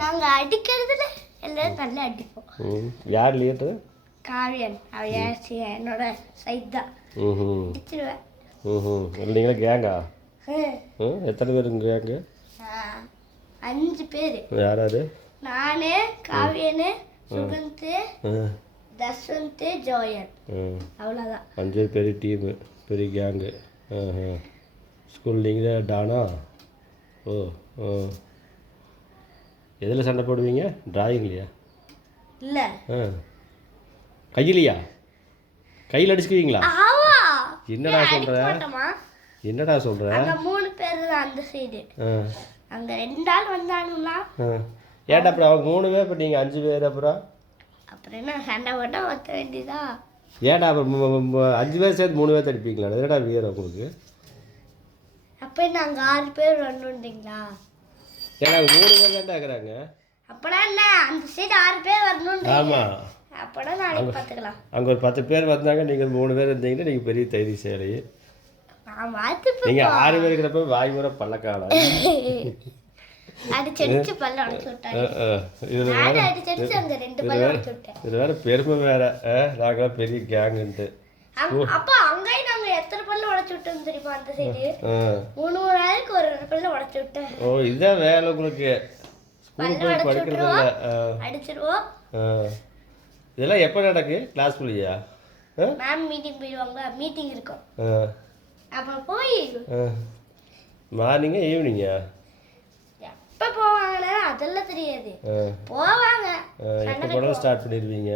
நாங்கள் அடிக்கிறதுல எல்லாரும் நல்லா அடிப்போம். யார் லீடரு? காவியன். என்னோட சைட் தான். அடிச்சிருவேன். நீங்களே கேங்கா? எத்தனை பேர் கேங்கு? 5 பேர். யார் யார்? நானு, காவியனு, சுகந்த், தஸ்வந்த், ஜோயன். அவ்வளோதான். 5 பெரிய டீமு, பெரிய கேங்கு. ஸ்கூல் நீங்கள் டானா? ஓ எதில் சண்டை போடுவீங்க? டிராயிங்லையா? இல்லை, கையிலையா? கையில் அடிச்சுக்குவீங்களா? என்னடா சொல்கிற? அங்க 3 பேர் தான் அந்த சைடு. அங்க 2 ஆள் வந்தானுங்களா? ஏன்டா அப்புறம் அவங்க 3 பேர், இப்போ நீங்கள் 5 பேர், அப்புறம் என்ன சண்டை போட்டால் ஒத்த வேண்டியதா? ஏன்டா அப்புறம் 5 பேர் சேர்த்து 3 பேர் அடிப்பீங்களா? என்னடா வீரம் உங்களுக்கு? அப்போ நாங்கள் 6 பேர் வரணுன்றீங்களா? ஏன்னா 3 பேர் தான் இருக்கிறாங்க. அப்படா என்ன அந்த சைடு 6 பேர் வரணுன்றீங்க? ஆமாம். அப்படா நாளைக்கு பார்த்துக்கலாம். அங்கே ஒரு 10 பேர் வந்தாங்க, நீங்கள் 3 பேர் இருந்தீங்கன்னா நீங்கள் பெரிய தைரியசாலி. நீங்கள் 6 பேர் இருக்கிறப்ப வாய் முறை பள்ளக்காலம் அடிச்சு பல்ல அடிச்சு விட்டாங்க. இது வேற பெருமை வேற, நாங்களாம் பெரிய கேங்குன்ட்டு. அப்போ அங்கேயும் நாங்கள் எத்தனை பல்ல உடச்சு விட்டோம் தெரியுமா? அந்த சைடு 3 ஆளுக்கு ஒரு பல்ல உடச்சு விட்டேன். ஓ, இதுதான் வேலை உங்களுக்கு. ஸ்கூலுக்கு படிக்கிறதில்ல, அடிச்சிருவோம். இதெல்லாம் எப்போ நடக்கு? கிளாஸ் புள்ளியா? மேம் மீட்டிங் போயிடுவாங்க, மீட்டிங் இருக்கும். அப்புறம் போய் மார்னிங்கா ஈவினிங்கா? எப்போ போவாங்கன்னா அதெல்லாம் தெரியாது. போவாங்க, எப்போ போனாலும் ஸ்டார்ட் பண்ணிடுவீங்க.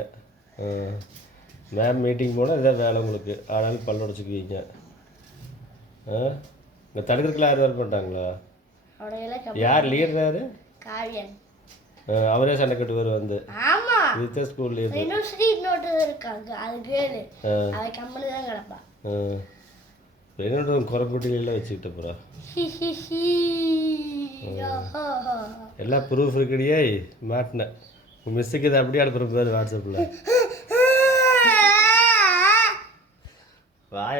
மேம் மீட்டிங் போனால் இதான் வேலை உங்களுக்கு. ஆனாலும் பல்ல உடச்சிக்குவீங்க. இங்கே தடுக்கிறதுக்குலாம் யார் வேறு பண்ணிட்டாங்களா? யார் லீடர்? யார்? காவியன். அவரே சண்டை கட்டு வரும் வந்து. ஆமா, இதுதான் ஸ்கூல் லீடர். யூனிவர்சிட்டி இன்னொரு இருக்காங்க, அது கேளு. அவ கம்பெனி தான் கிடப்பா. என்னோட குரங்குட்டிலாம் வச்சுக்கிட்ட போகிறா. எல்லா ப்ரூஃப் இருக்கடியே மாட்டினேன். உங்கள் மிஸ்ஸுக்கு இதை அப்படியே அனுப்புகிற பேர் வாட்ஸ்அப்பில். வாய